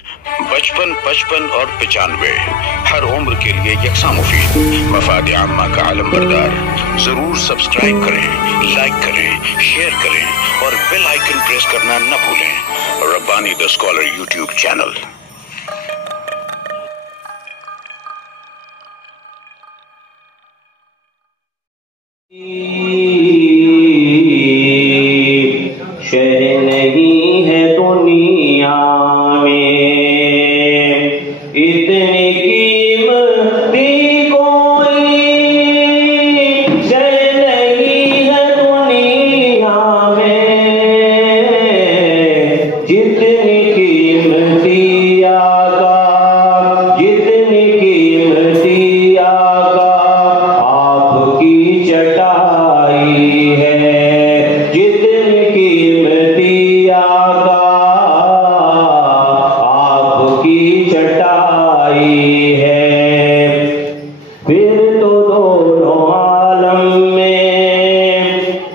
55, 55 और 95 हर उम्र के लिए यकसा मुफीद। मफाद आम्मा का आलम बरदार। जरूर सब्सक्राइब करें, लाइक करें, शेयर करें और बेल आइकन प्रेस करना न भूलें। Rabbani the scholar YouTube channel. शह नहीं है दुनिया में इतनी कीमती कोई, शह नहीं है दुनिया में जितनी कीमती आका, जितनी कीमती आका आपकी चटाई है, जितनी कीमती आका आपकी चटाई है। फिर तो दोनों आलम में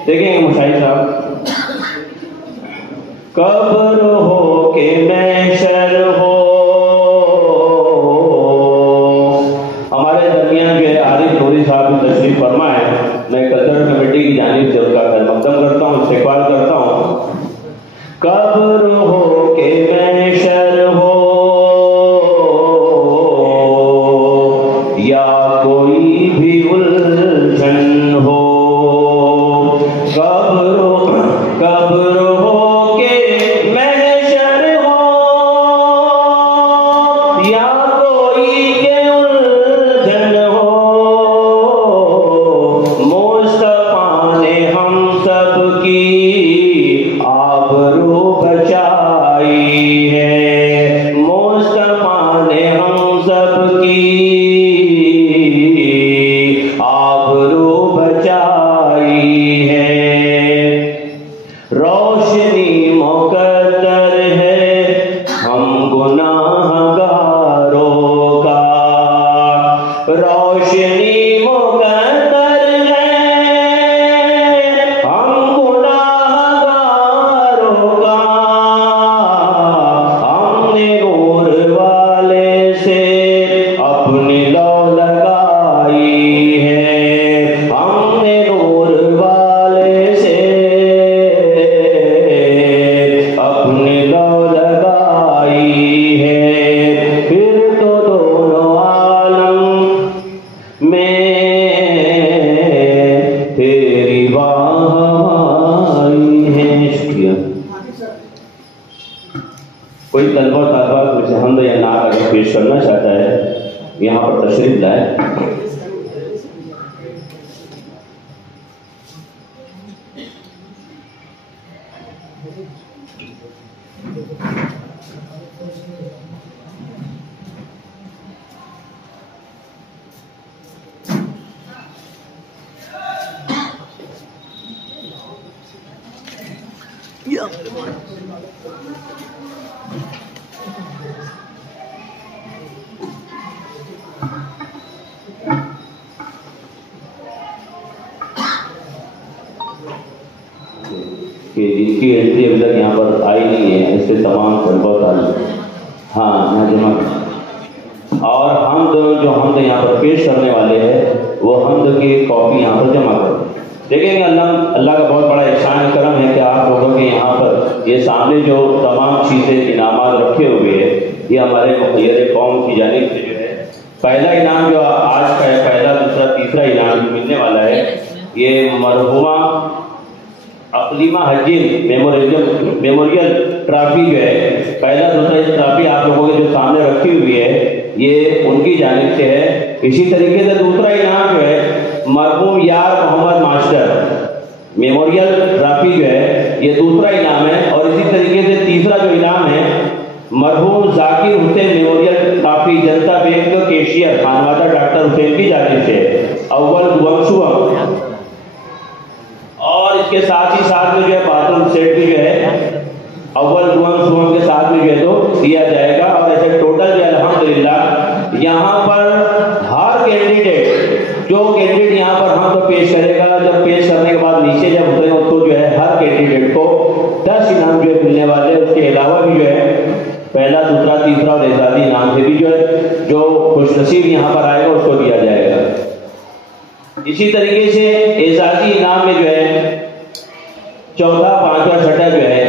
देखेंगे मुशाहिद साहब, कब्र हो के महशर हो। हमारे दरमियान जो है आरिफ नूरी साहब तशरीफ फरमा है। मैं कदर कमेटी की जानिब से उनका खैर मकदम करता हूँ, इस्तेकबाल करता हूँ। कब्र हो के महशर हो या कोई भी उलझन हो, कब्र हो के महशर हो या कोई के उलझन हो, मुस्तफा ने हम सब की आबरू बचाई है, मुस्तफा ने हम सब की आबरू बचाई है। रोशनी मुकद्दर है हम गुनाहगारों का, रोशनी मुकद्दर है हम गुनाहगारों का। हमने नूर वाले से अपनी लौ लगाई है, हमने नूर वाले से अपनी लौ लगाई है। फिर तो दोनों आलम में तेरी वाही है। शुक्रिया। कोई तलबा तालबात में से हमद या नात अगर पेश करना चाहता है यहाँ पर तशरीफ लाए। कि जिनकी एंट्री अभी तक यहाँ पर आई नहीं है, इससे तमाम तलबा हाँ यहाँ जमा, और हमद जो हमद यहाँ पर पेश करने वाले हैं वो हमद की कॉपी यहाँ पर जमा करें। देखेंगे अल्लाह का बहुत बड़ा एहसान करम है कि आप लोगों के यहाँ पर ये सामने जो तमाम चीज़ें इनामात रखे हुए हैं, ये हमारे मुखियर कौम की जानिब से जो है पहला इनाम जो आज का है, पहला दूसरा तीसरा इनाम जो मिलने वाला है, ये मरहुमा अकलीमा हजीन मेमोरियल ट्रॉफी जो है, पहला दूसरा ट्रॉफी आप लोगों के जो सामने रखी हुई है ये उनकी जानिब से है। इसी तरीके से दूसरा इनाम जो है मरहूम यार मोहम्मद मास्टर मेमोरियल ट्रॉफी जो है ये दूसरा इनाम है। और इसी तरीके से तीसरा जो इनाम है मरहूम जाकिर हुसैन मेमोरियल ट्रॉफी जनता बैंक केशियर खानवादा डॉक्टर हुसैन की जानिब से अव्वल दुआम। और इसके साथ ही साथ में जो है बाथरूम सेट भी जो है अव्वल दुआम के साथ में जो है तो दिया जाएगा। और ऐसे टोटल जो अल्हम्दुलिल्लाह यहाँ पर हर कैंडिडेट जो कैंडिडेट यहाँ पर हम तो पेश करेगा, जब पेश करने के बाद नीचे जब उतरेगा तो जो है हर कैंडिडेट को 10 इनाम जो है मिलने वाले। उसके अलावा भी जो है पहला दूसरा तीसरा और एजाजी इनाम से भी जो खुशनसीब यहाँ पर आएगा उसको दिया जाएगा। इसी तरीके से एजाजी इनाम में जो है चौथा, पांचवा, छठा जो है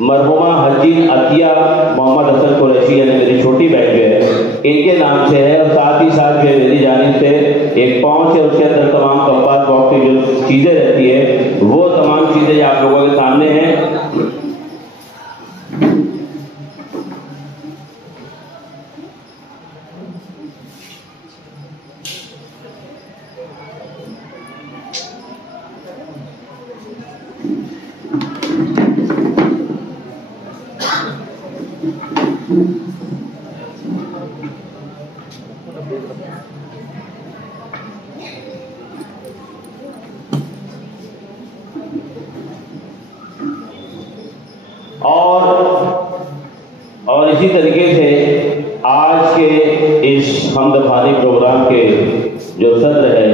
मरहुमा हजी अतिया मोहम्मद हसन कुरैशी यानी मेरी छोटी बहन जो है इनके नाम से है। और साथ ही साथ जो है मेरी जानिब से एक पाउच है, उसके अंदर तमाम कंपास बॉक्स की जो चीजें रहती है वो तमाम चीजें आप लोगों के सामने हैं। और इसी तरीके से आज के इस हमदफानी प्रोग्राम के जो सदर है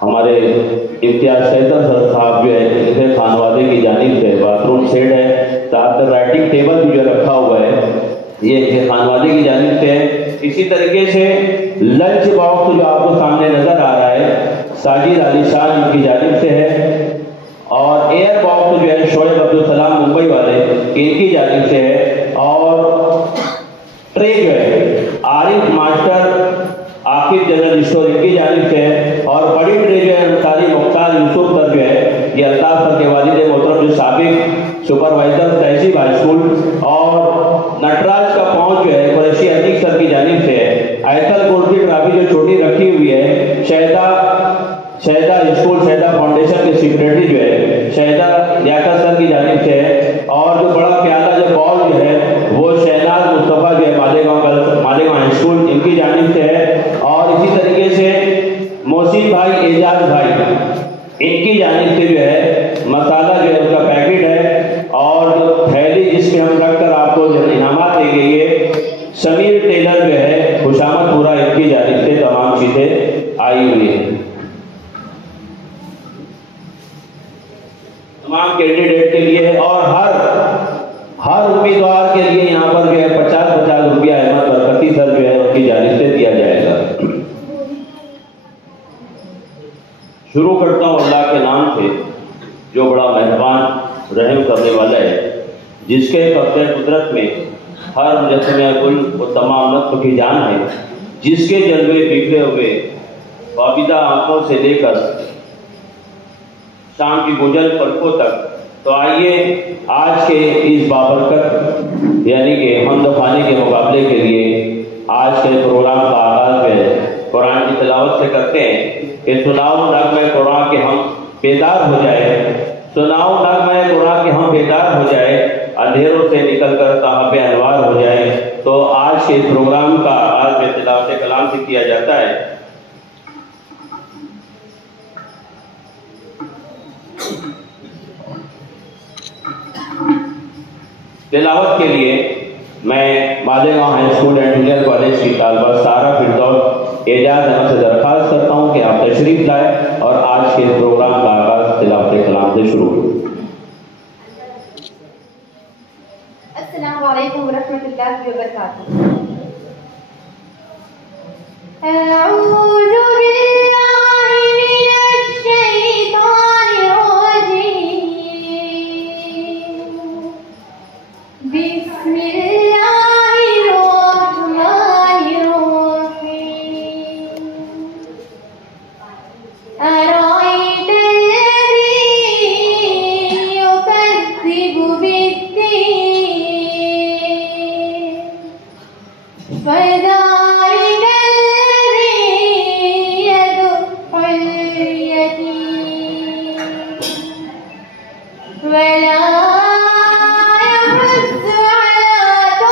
हमारे इम्तियाज सैयद साहब जो है इनके खानवादे की जानिब से बाथरूम सेट है, साथ में राइटिंग टेबल भी जो रखा हुआ है ये इनके खानवादे की जानिब से है। इसी तरीके से लंच बॉक्स जो आपको सामने नजर आ रहा है साजिद अली शाह इनकी जानिब से है। और एयर बॉक्स जो है शोएब अब्दुल सलाम मुंबई वाले इनकी जानिब से है। और ट्रे जो है Arif master Aqib general store इनकी जानिब से है। और बड़ी ट्रे जो है अंसारी मुख्तार यूसुफ सर जो है ये अल्ताफ सर के वालिद मोहतरम जो साबिक सुपरवाइजर तहसीब हाई स्कूल। और नटराज का पहुंच जो है कुरैशी अतीक सर की जानिब से है। आयतल कुर्सी ट्रॉफी जो छोटी रखी हुई है शहदा स्कूल शहदा फाउंडेशन के सेक्रेटरी जो है शहदा लियाकत सर की जानिब से है। और जो बड़ा प्याला जो बॉल जो है वो शहनाज मुस्तफ़ा जो है मालेगांव हाई स्कूल इनकी जानिब से है। और इसी तरीके से मोहसिन भाई एजाज भाई इनकी जानिब से जो है मसाला जो है उसका पैकेट है। और जो थैली जिसमें हम रखकर आपको इनामात देंगे ये समीर टेलर जो है खुशामदपुरा इनकी जानिब से तमाम चीजें आई हुई है। तमाम कैंडिडेट के लिए और हर उम्मीदवार के लिए यहाँ पर जो है 50-50 रुपया अहमद बरकती सर जो है उनकी जानिब से दिया जाएगा। शुरू करता हूँ अल्लाह के नाम से जो बड़ा मेहरबान रहम करने वाला है, जिसके कब्ज़े कुदरत में हर मुजस्समे कुल वो तमाम लत्फ की जान है, जिसके जलवे बिखरे हुए वाबिदा आंखों से लेकर शाम की गुजर पलकों तक। तो आइए आज के इस बाबरकत यानी कि हमदफानी के मुकाबले के लिए आज के प्रोग्राम का आगाज में कुरान की तिलावत से करते हैं कि सुनाओ नग़्मे कुरान के हम बेदार हो जाए, सुनाओ नग़्मे कुरान के हम बेदार हो जाए, अंधेरों से निकलकर साहब अनवार हो जाए। तो आज के प्रोग्राम का आगाज में तिलावत कलाम से किया जाता है। तिलावत के लिए मैं Malegaon high school and junior college की तालबा सारा फिरदौस एजाज अहमद से दरख्वास्त करता हूँ कि आप तशरीफ लाए और आज के प्रोग्राम का आगाज तिलावत कलाम से शुरू हो। अस्सलामु अलैकुम व रहमतुल्लाहि व बरकातुहू। अऊज़ु बिल्लाहि मिनश शैतानिर रजीम। बिस्मिल्लाहिर रहमानिर रहीम। अरायतल्लज़ी युकज़्ज़िबु बिद्दीन। फ़ज़ालिकल्लज़ी यदु'उल यतीम वला यहुज़्ज़ु अला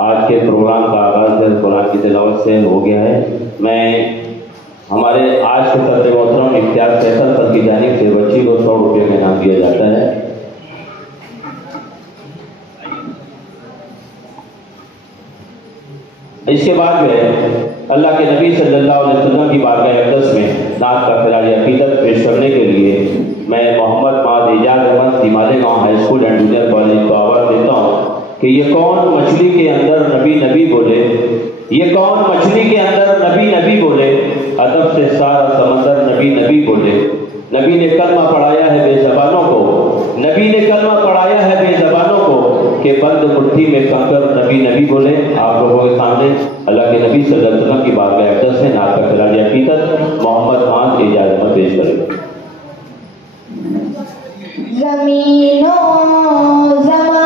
आज के प्रोग्राम का आगाज़ कुरान की तिलावत से हो गया है। मैं हमारे आज के सदर मोहतरम इम्तियाज़ फैसल सर की जानिब से बच्ची को 100 रुपये का इनाम दिया जाता है। इसके बाद में अल्लाह के नबी सल्लल्लाहु अलैहि वसल्लम की बारगाह अक़दस में नात का खिराज अक़ीदत पेश करने के लिए मैं मोहम्मद माद Ejaz Ahmed Malegaon high school and junior college को आवाज़ देता हूँ कि ये कौन मछली के अंदर नबी नबी बोले, ये कौन मछली के अंदर नबी नबी बोले, अदब से सारा समंदर नबी नबी बोले। नबी ने कलमा पढ़ाया है बेज़बानों को, नबी ने कलमा पढ़ाया है बेज़बानों को कि बंद मुट्ठी में कंकर नबी नबी बोले। आप लोगों के सामने अल्लाह के नबी सल्लल्लाहु अलैहि वसल्लम की बारगाह अक़दस में नात का खिराज अक़ीदत मोहम्मद माद एजाज अहमद पेश करेंगे। ज़मीनो ज़मान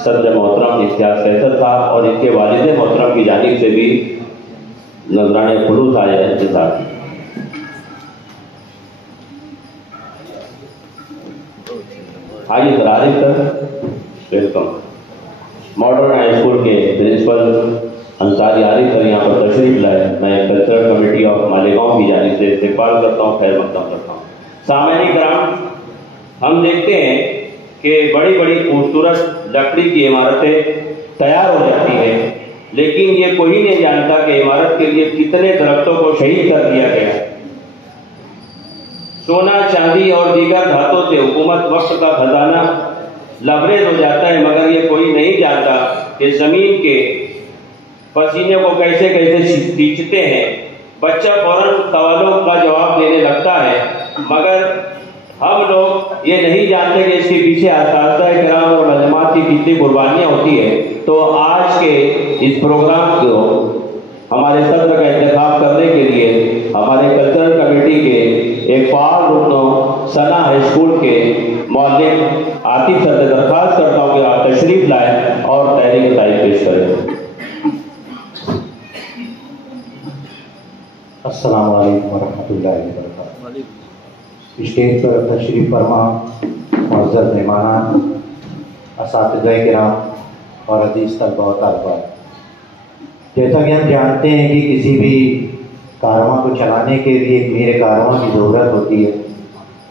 सदर मोहतरम इम्तियाज कैसर साहब और इनके वालिद मोहतरम की जानिब से भी नजराने खुलूस आए हैं इनके साथ। आइए sir, Arif sir welcome. Modern high school के प्रिंसिपल अंसारी आरिफ सर यहाँ पर तशरीफ लाए। मैं कल्चरल कमेटी ऑफ मालेगांव की जानिब से इस्तकबाल करता हूँ, खैर मकदम करता हूँ। सामईन किराम, हम देखते हैं कि बड़ी बड़ी खूबसूरत लकड़ी की इमारतें तैयार हो जाती हैं, लेकिन ये कोई नहीं जानता कि इमारत के लिए कितने दरख्तों को शहीद कर दिया गया। सोना, चांदी और दीगर धातों से हुकूमत वक्त का खजाना लबरेज हो जाता है, मगर ये कोई नहीं जानता कि जमीन के पसीने को कैसे कैसे सींचते हैं। बच्चा फौरन सवालों का जवाब देने लगता है, मगर हम लोग ये नहीं जानते कि इसके पीछे असातिज़ा किराम और मज़लूमात की कितनी कुर्बानियाँ होती है। तो आज के इस प्रोग्राम को हमारे सत्र का इंतखाब करने के लिए हमारे कल्चरल कमेटी के एक फाल रुकनों सना हाई स्कूल के मौलिक आतिफ सर से दरख्वास्त करता हूँ कि आप तशरीफ लाएं और तहरीक तारीफ पेश करें। अस्सलाम वालेकुम वरहमतुल्लाहि वबरकातुहू। स्टेज पर तशरीफ फरमा मुअज़्ज़ज़ मेहमानान, असातिज़ाए किराम और अज़ीज़ तलबा व तालिबात, जैसा कि हम जानते हैं कि किसी भी कारवां को चलाने के लिए एक मीर कारवां की ज़रूरत होती है,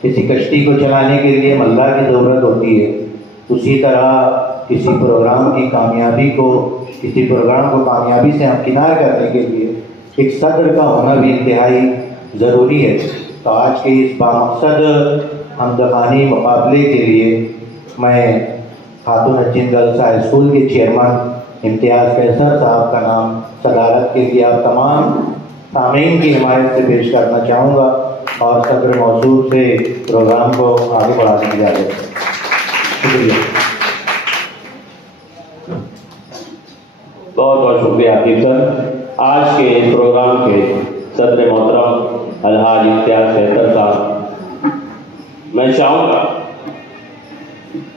किसी कश्ती को चलाने के लिए मल्ला की ज़रूरत होती है। उसी तरह किसी प्रोग्राम की कामयाबी को, किसी प्रोग्राम को कामयाबी से हमकिनार करने के लिए एक सदर का होना भी इंतहाई ज़रूरी है। तो आज के इस बामकसद हमदखानी मुकाबले के लिए मैं खातून अच्छिन गर्ल्स हाई स्कूल के चेयरमैन इम्तियाज़ कैसर साहब का नाम सदारत के लिए आप तमाम सामीन की हिमायत से पेश करना चाहूँगा और सदर मौसूल से प्रोग्राम को आगे बढ़ाने की इजाज़त है। शुक्रिया। बहुत बहुत शुक्रिया आतिफ सर। आज के इस प्रोग्राम के सदर मोहतरम अलहाज इम्तियाज कैसर साहब, मैं चाहूँगा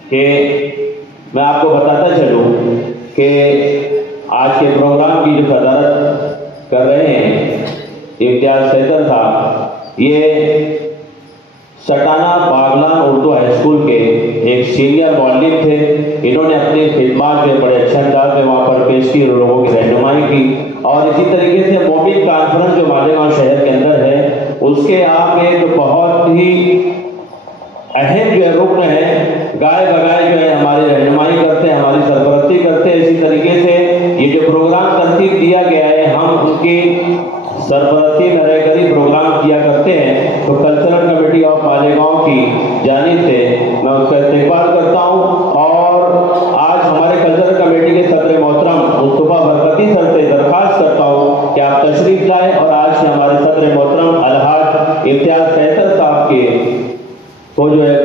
कि मैं आपको बताता चलूँ कि आज के प्रोग्राम की जो सदारत कर रहे हैं इम्तियाज कैसर साहब, ये सटाना बागलान उर्दू हाई स्कूल के एक सीनियर मौलिम थे। इन्होंने अपनी खिदमत में बड़े अच्छे अंदाज में वहाँ पर पेश की, लोगों की रहनुमाई की। और इसी तरीके से मोमिन कॉन्फ्रेंस जो मालेगांव शहर के अंदर है, उसके आप एक बहुत ही अहम जो है रुकन है, गाय बगाए जो है हमारी रहनुमाई करते हैं, हमारी सरपरस्ती करते हैं। इसी तरीके से ये जो प्रोग्राम तरतीब दिया गया है, हम उनकी सरपरस्ती में रहकर ही प्रोग्राम किया करते हैं। तो कल्चरल कमेटी ऑफ मालेगांव की जानिब से मैं उसका इस्तकबाल करता हूँ और आज हमारे कल्चरल कमेटी के सदर मोहतरम मुस्तफा बरकती सर से दरख्वास्त करता हूँ कि आप तशरीफ लाएँ और आज से हमारे सदर मोहतरम अलहाज इम्तियाज कैसर साहब के को जो है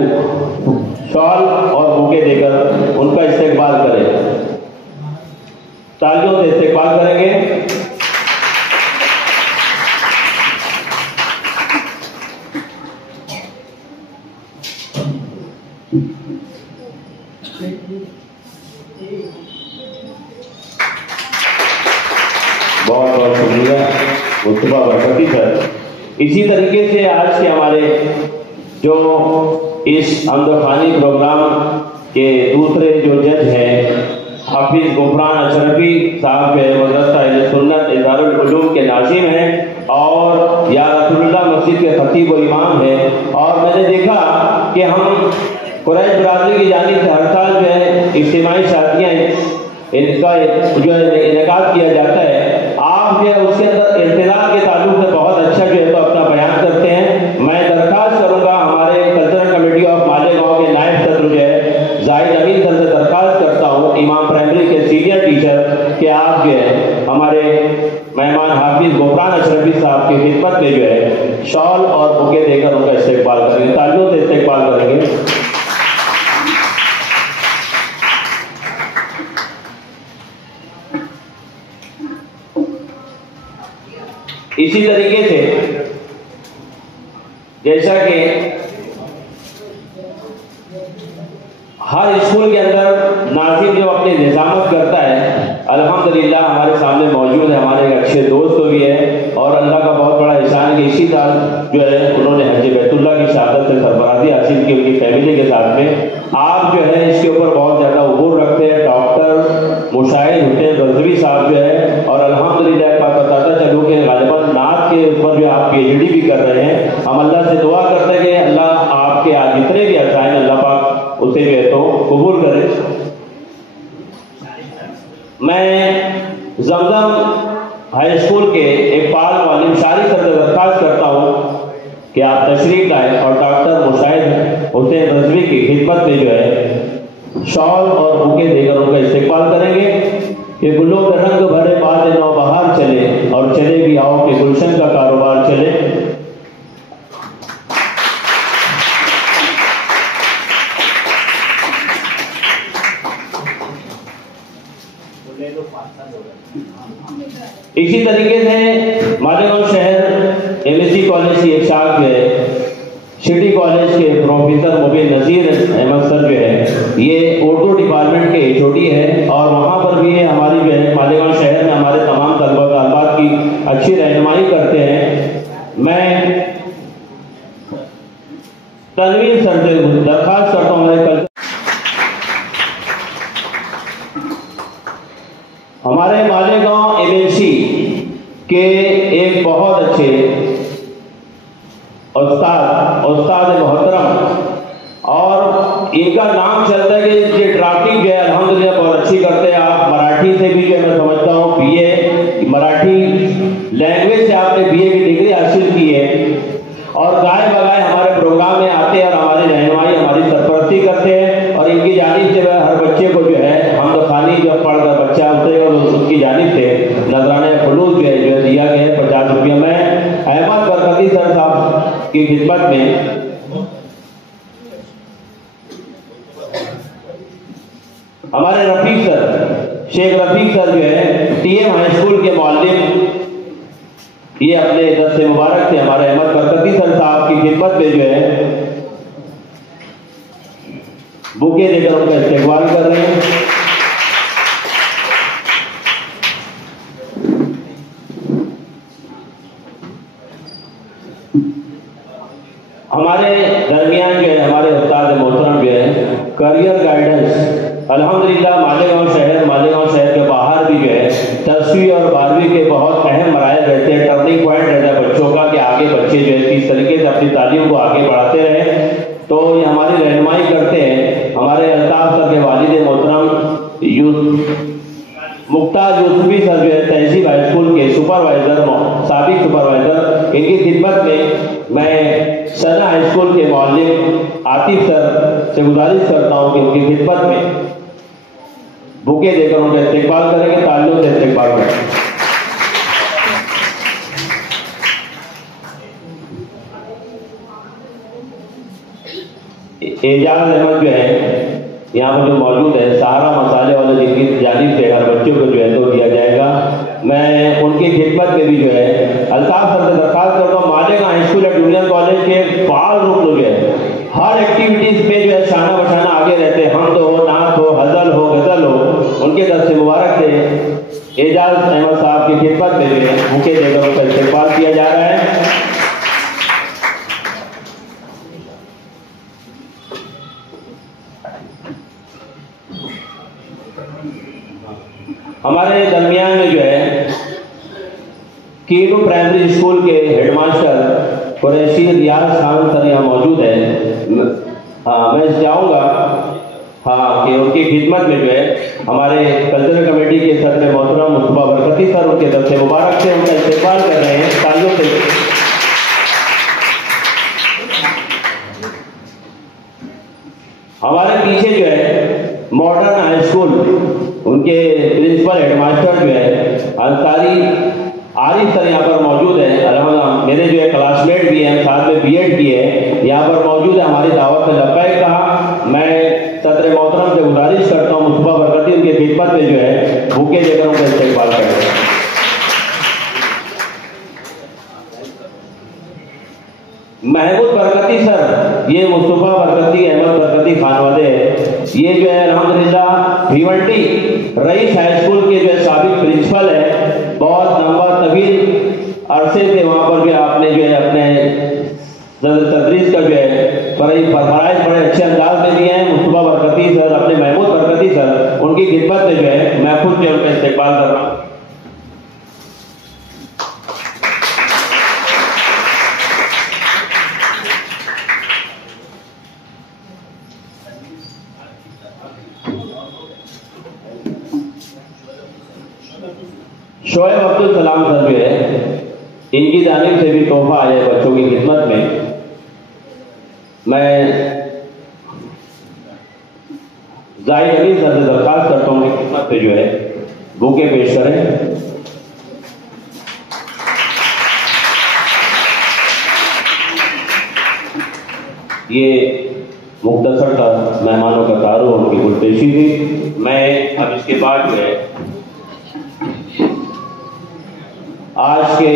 शॉल और बुके देकर उनका इस्तकबाल करें। तालियों से इस्तकबाल करेंगे। बहुत बहुत शुक्रिया मुस्तफा बरकती सर। इसी तरीके से आज के हमारे जो इस हमदखानी प्रोग्राम के दूसरे जो जज हैं, हाफिज गुफरान अशरफी साहब के मदरसा अहले सुन्नत इदारुल उलूम के नाज़िम हैं और या रसूलुल्लाह मस्जिद के खतीब व इमाम हैं। और मैंने देखा कि हम कुरैश बरादरी की जानिब से हर साल जो है इज्तिमाई शादियाँ इनका जो है इनेकाद किया जाता है। आप जो है उसके अंदर इख्तिलाफ के ताल्लुक से बहुत अच्छा जो है तो अपना बयान करते हैं। मैं दरख्वास्त करूँगा हमारे कल्चरल कमेटी ऑफ मालेगांव के नायब सदर जो है जाहिद अमीन सर से दरख्वास्त करता हूँ, इमाम प्राइमरी के सीनियर टीचर, कि आप जो है हमारे मेहमान हाफिज गुफरान अशरफी साहब की खिदमत में जो है शॉल और बुके देकर उनका इस्तकबाल करेंगे। तालियों से इस्तकबाल करेंगे। इसी तरीके से जैसा कि हर स्कूल के अंदर नासिर जो अपनी निजामत करता है अल्हम्दुलिल्लाह हमारे सामने मौजूद है, हमारे एक अच्छे दोस्त भी है और अल्लाह का बहुत बड़ा एहसान है कि इसी साल जो है उन्होंने हज बैतुल्ला की शहादत से सरफराजी हासिल की उनकी फैमिली के साथ में। आप जो है इसके ऊपर बहुत ज़्यादा उबूर रखते हैं। डॉक्टर मुशाहिद हुसैन रजवी साहब जो है और अल्हम्दुलिल्लाह का बताता चलूँ कि गालिबन नात के ऊपर जो आप PhD भी कर रहे हैं। हम अल्लाह से दुआ करते हैं कि अल्लाह आपके आज जितने भी असाइन अल्लाह पाक उसे जो है तो कबूल करे। मैं जमजम हाई स्कूल के एक पाल वालिम शारी सर से दरख्वास्त करता हूँ कि आप तशरीफ लाएं और डॉक्टर मुशाहिद हुसैन रजवी की खिदमत में जो है शॉल और बुके देकर उनका इस्तेमाल करेंगे कि गुलों के रंग भरे बाद नौ बहार चले और चले भी आओ कि गुलशन का कारोबार चले। इसी तरीके से मालेगांव शहर MSc कॉलेज की एक शाख है, सिटी कॉलेज के प्रोफेसर मुबीन नज़ीर अहमद सर जो है ये उर्दू डिपार्टमेंट के HOD है और वहाँ पर भी हमारी जो है मालेगांव शहर में हमारे तमाम तलबा तलबात की अच्छी रहनुमाई करते हैं। मैं तनवीर सर से दरख्वास्त करता हूँ हमारे मालेगांव MSc के एक बहुत अच्छे उस्ताद मोहतरम और इनका नाम चलता है कि ये ड्राफ्टिंग जो है अल्हम्दुलिल्लाह बहुत अच्छी करते हैं। आप मराठी से भी जो मैं समझता हूँ BA मराठी लैंग्वेज से आपने BA की डिग्री हासिल की है और गाय बगाए हमारे प्रोग्राम में आते हैं और हमारी रहनुमाई हमारी सरपरस्ती करते हैं और इनकी जानिब से हर बच्चे को जो है हम तो खानी जब पढ़कर बच्चा उतरेगा तो उसकी जानिब से नजराना फलूस जो है दिया गया है 50 रुपया। मैं अहमद बरकती सर साहब की खिदमत में हमारे रफीक सर शेख रफीक सर जो है TM हाई स्कूल के मौलिम ये अपने दस्त मुबारक से हमारे अहमद बरकती सर साहब की खिदमत में जो है बुके देकर उनका इस्तेमाल कर रहे हैं। हमारे दरमियान जो है हमारे उस्ताद मोहतरम जो है करियर गाइडेंस अल्हम्दुलिल्लाह मालेगांव शहर के बाहर भी जो है 10वीं और 12वीं के बहुत अहम मराहल रहते हैं, टर्निंग पॉइंट रहता है बच्चों का कि आगे बच्चे जो है इस तरीके से अपनी तालीम को आगे बढ़ाते रहे। तो ये हमारी रहनुमाई करते हैं हमारे अल्ताफ सर के वालिद मोहतरम मुख्तार यूसुफी सर जो है तहसील हाई स्कूल के सुपरवाइजर साबिक सुपरवाइजर। इनकी खिदमत में मैं सना हाई स्कूल के मौलिम आतिफ सर से गुजारिश करता हूँ कि उनकी खिदमत में बुके देकर उनका इस्तेमाल करेंगे, ताल्लुक से इस्तेमाल करेंगे। एजाज अहमद जो है यहाँ पर जो मौजूद है सहारा मसाले वाले जिनकी जानिब से हर बच्चों को जो है तो दिया जाएगा। मैं उनकी खिदमत में भी जो है अल्ताफ सर से दरख्वास्त करता हूँ मालेगांव हाई स्कूल और जूनियर कॉलेज के फाल रूप जो है हर एक्टिविटीज में जो है शाना बशाना आगे रहते हैं। हम तो हो नात हो हजल हो गजल हो उनके दस्त मुबारक से एजाज अहमद साहब की खिदमत में जो है बुके देकर उनका इस्तेमाल किया जा रहा है। हमारे दरमियान में जो है कीनू प्राइमरी स्कूल के हेडमास्टर कुरैशी रियाज खान सर यहाँ मौजूद है। मैं चाहूँगा कि उनकी खिदमत में जो है हमारे कल्चरल कमेटी के सदर मोहतरम मुस्तफा बरकती सर उनके दस्त मुबारक से उनका इस्तेमाल कर रहे हैं ताल्लुक से। हमारे पीछे जो है मॉडर्न हाई स्कूल उनके प्रिंसिपल हेडमास्टर जो है अंसारी आरिफ सर यहाँ पर मौजूद है। अल्हम्दुलिल्लाह मेरे जो है क्लासमेट भी हैं, साथ में B.Ed भी है, यहाँ पर मौजूद है। हमारी दावत से लब्बैक कहा। मैं सदर मोहतरम से गुजारिश करता हूँ मुस्तफा बरकती उनकी खिदमत में जो है बुके देकर उनका इस्तेमाल करें। महमूद बरकती सर ये मुस्तफा बरकती अहमद बरकती खानवादे ये जो है अल्हम्दुलिल्लाह भिवंडी रईस हाई स्कूल के जो है साबिक प्रिंसिपल है, बहुत लंबा तवील अरसे से वहाँ पर भी आपने जो है अपने तदरीस का जो है फरमाइश बड़े अच्छे अंदाज में दिए हैं। मुस्तफा बरकती सर, अपने महमूद बरकती सर, उनकी खिदमत में जो है मैं खुद जो उनका इस्तेमाल कर रहा हूँ। शोएब अब्दुल सलाम सर जो है, इनकी जानिब से भी तोहफा आया है बच्चों की खिदमत में। मैं जाहिद अली सर से दरख्वास्त करता हूँ कि खिदमत पे जो है बुके पेश करें। ये मुख्तसर का मेहमानों का तारुफ, उनकी गुलपेशी थी। मैं अब इसके बाद जो है आज के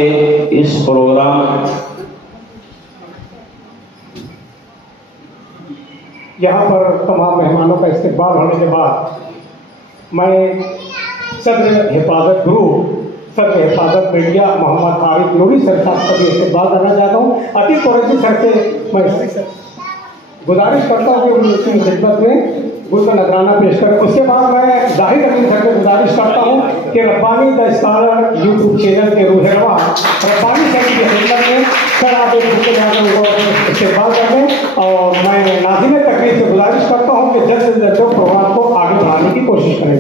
इस प्रोग्राम यहाँ पर तमाम मेहमानों का इस्तेमाल होने के बाद मैं सदर हिफाजत ग्रुप, सदर हिफाजत मीडिया मोहम्मद आरिफ नूरी सर साहब का भी इस्तेमाल करना चाहता हूँ। अतीक कुरैशी सर से मैं गुजारिश करता हूँ कि उनकी खिदमत में उसका नजराना पेश करें। उसके बाद मैं जाहिद अली सर से गुजारिश करता हूँ कि Rabbani the scholar YouTube channel के रूह रवा रब्बानी सर की खिदमत में सर आप एक बुक जाकर इस्तेमाल कर लें। और मैं नाज़िम तकरीर से गुजारिश करता हूँ कि जल्द से जल्द प्रोग्राम को आगे बढ़ाने की कोशिश करें।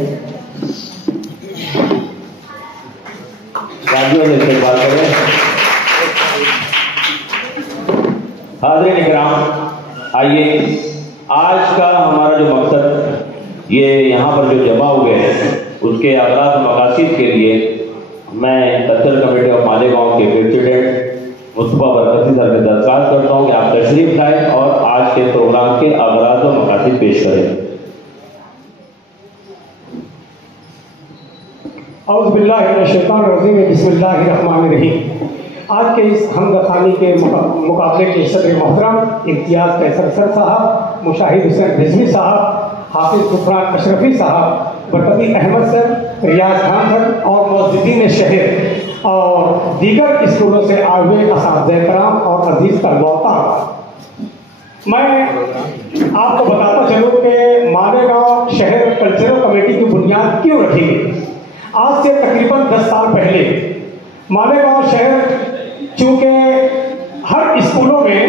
हाज़रीन इकराम, आइए आज का हमारा जो मकसद ये यहाँ पर जो जमा हुए हैं उसके अगराज़ मकासद के लिए मैं कल्चरल कमेटी ऑफ मालेगांव के प्रेसिडेंट मुस्तफा बरकती सर से दरख्वास्त करता हूँ कि आप तशरीफ लाएँ और आज के प्रोग्राम के अगराज़ व मकासद पेश करें। औज़ु बिल्लाहि मिनश शैतानिर रजीम, बिस्मिल्लाहिर रहमानिर रहीम। आज के इस हमद खानी के मुकाबले के सदर मोहतरम इम्तियाज़ कैसर सर साहब, मुशाहिद हुसैन रिजवी साहब, हाफिज गुफरान अशरफी साहब, बरकती अहमद सर, रियाज खान सर और मुअज़्ज़िज़ीन शहर और दीगर स्कूलों से आए हुए असातिज़े कराम और अजीज़ तलबा, मैं आपको बताता चलूँ कि मालेगांव शहर कल्चरल कमेटी की बुनियाद क्यों रखी गई। आज से तकरीबन 10 साल पहले मालेगांव शहर, चूँकि हर स्कूलों में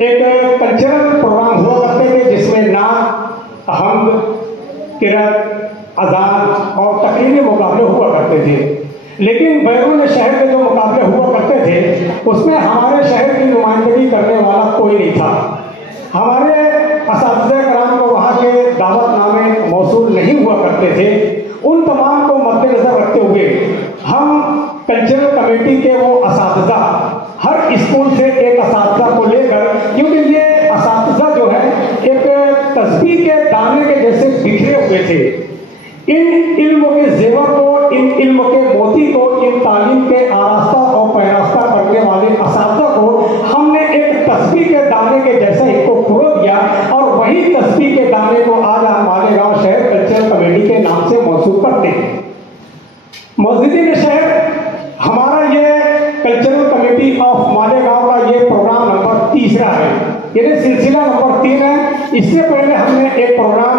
एक कल्चरल प्रोग्राम हुआ करते थे जिसमें नात, हमद, किरात, अज़ान और तकरीरी मुकाबले हुआ करते थे। लेकिन बैरून शहर के जो मुकाबले हुआ करते थे उसमें हमारे शहर की नुमाइंदगी करने वाला कोई नहीं था। हमारे असातिज़े कराम को वहाँ के दावतनामे मौसूल नहीं हुआ करते थे। उन तमाम को मद्देनजर रखते हुए हम कल्चरल कमेटी के वो असातिज़ा, हर स्कूल से एक असातिज़ा को लेकर, क्योंकि ये असातिज़ा जो है एक तस्बीह के दाने के जैसे बिखरे हुए थे, इन इल्म के जेवर को, इन इल्म के मोती को, इन तालीम के आरास्ता और पैरास्ता करने वाले असातिज़ा को हमने एक तस्बीह के दाने के जैसा इनको फरो दिया और वही तस्बीह के दाने को आज हम मालेगांव शहर कल्चरल कमेटी के नाम से मौसूफ करते हैं। मुअज़्ज़िज़ीन शहर हमारा ये कल्चरल कमेटी ऑफ मालेगांव का ये प्रोग्राम नंबर 3 है, ये सिलसिला नंबर 3 है। इससे पहले हमने एक प्रोग्राम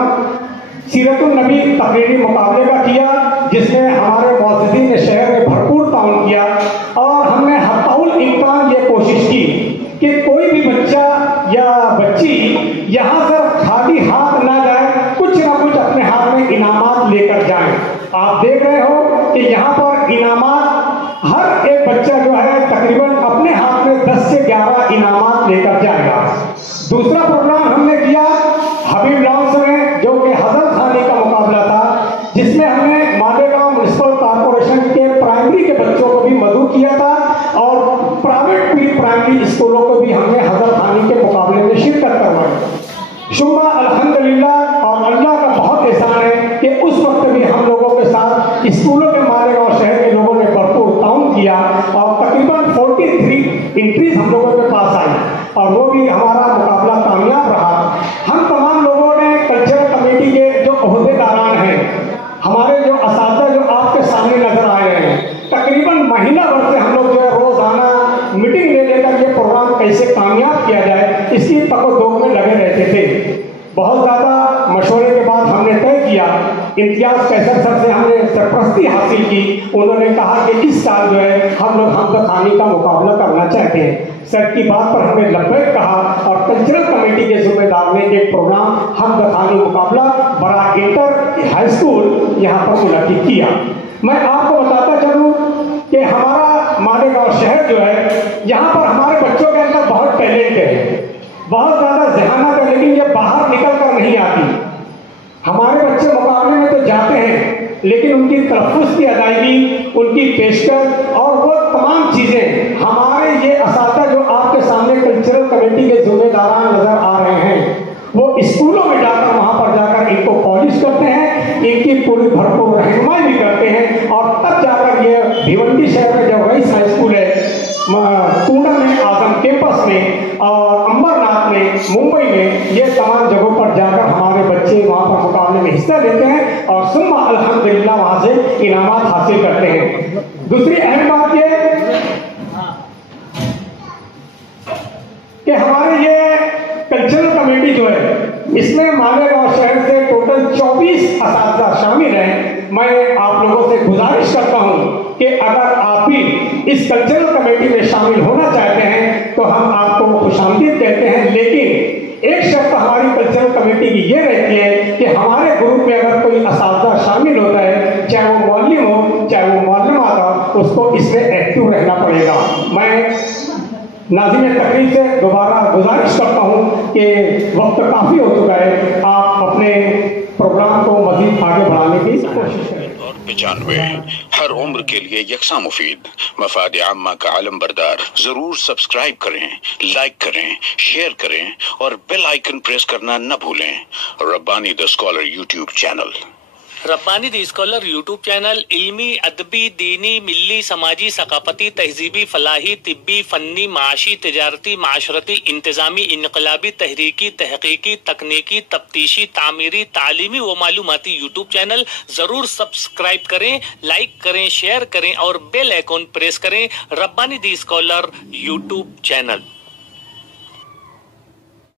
सीरतुन नबी तकरीरी मुकाबले का किया जिसमें हमारे मुअज़्ज़िज़ीन शहर ने भरपूर ताउन किया और हमने हत्ताउल इम्कान ये कोशिश की कि कोई भी बच्चा या बच्ची यहाँ से खाली हाथ ना जाए, कुछ ना कुछ अपने हाथ में इनामात लेकर जाएं। आप देख रहे हो कि यहाँ पर इनामात, हर एक बच्चा जो है तकरीबन अपने हाथ में 10 से 11 इनामात लेकर जाएगा। दूसरा प्रोग्राम हमने किया हबीब लॉन्स में, जो कि हजरत खानी का मुकाबला था, जिसमें हमने मालेगांव म्युनिसिपल कॉर्पोरेशन के प्राइमरी के बच्चों को भी मदऊ किया था और प्राइवेट प्री प्राइमरी स्कूलों को भी हमने हजरत खानी के मुकाबले में शिरकत करवाई। शुक्र अल्हम्दुलिल्लाह, और अल्लाह का बहुत एहसान है कि उस वक्त भी हम लोगों के साथ स्कूलों के मालेगांव शहर के लोगों ने भरपूर ताउन किया और तकरीबन 43 एंट्रीज हम लोगों के पास आई और वो भी हमारा मुकाबला कामयाब रहा। हम तमाम लोगों ने कल्चरल इम्तियाज कैसर सर से हमने सरपरस्ती हासिल की। उन्होंने कहा कि इस साल जो है हम लोग हमद खानी का मुकाबला करना चाहते हैं। सर की बात पर हमने लब्बैक कहा और कल्चरल कमेटी के जिम्मेदार ने एक प्रोग्राम हमद खानी मुकाबला बड़ा इंटर हाई स्कूल यहाँ पर मुनक्किद किया। मैं आपको बताता चलूँ कि हमारा मालेगांव शहर जो है, यहाँ पर हमारे बच्चों के अंदर बहुत टैलेंट है, बहुत ज़्यादा जहानत है, लेकिन ये बाहर निकल कर नहीं आती। हमारे बच्चे मुकाबले में तो जाते हैं, लेकिन उनकी तलफ़्फ़ुज़ की अदायगी, उनकी पेशकश और वो तमाम चीज़ें हमारे ये असातिज़ा जो आपके सामने कल्चरल कमेटी के जिम्मेदार नज़र आ रहे हैं, वो स्कूलों में जाकर वहाँ पर जाकर इनको पॉलिश करते हैं, इनकी पूरी भरपूर रहनुमाई भी करते हैं। और तब जाकर ये भिवंडी शहर में जो रईस हाई स्कूल है, पूना में आजम कैंपस में और अंबरनाथ में, मुंबई में, ये तमाम जगहों पर जाकर हमारे बच्चे वहाँ पर मुकाबले में हिस्सा लेते हैं और सुम्मा अल्हम्दुलिल्लाह वहाँ से इनामात हासिल करते हैं। दूसरी अहम बात ये कि हमारे ये कल्चरल कमेटी जो है, इसमें मालेगांव शहर से टोटल 24 असातिज़ा शामिल हैं। मैं आप लोगों से गुजारिश करता हूं कि अगर आप भी इस कल्चरल कमेटी में शामिल होना चाहते हैं तो हम आपको खुशामदीद कहते हैं। लेकिन एक शर्त हमारी कल्चरल कमेटी की ये रहती है कि हमारे ग्रुप में अगर कोई असातिज़ा शामिल होता है, चाहे वो मौलवी हो चाहे वो मौलमात हो, उसको इसमें एक्टिव रहना पड़ेगा। मैं नाज़िम तकरीर से दोबारा गुजारिश करता हूँ कि वक्त काफ़ी हो चुका है, आप अपने प्रोग्राम को मज़ीद आगे बढ़ाने की कोशिश करें। और 95 हर उम्र के लिए यकसा मुफीद, मफाद आम्मा का आलम बरदार। जरूर सब्सक्राइब करें, लाइक करें, शेयर करें और बेल आइकन प्रेस करना न भूलें। Rabbani the scholar YouTube channel. Rabbani the scholar YouTube channel इल्मी, अदबी, दीनी, मिल्ली, समाजी, सकाफती, तहजीबी, फलाही, तिब्बी, फन्नी, माशी, तिजारती, माशरती, इंतजामी, इनकलाबी, तहरीकी, तहकीकी, तकनीकी, तफ्तीशी, तामीरी, तालीमी व मालूमाती यूट्यूब चैनल। जरूर सब्सक्राइब करें, लाइक करें, शेयर करें और बेल आइकॉन प्रेस करें। Rabbani the scholar YouTube channel.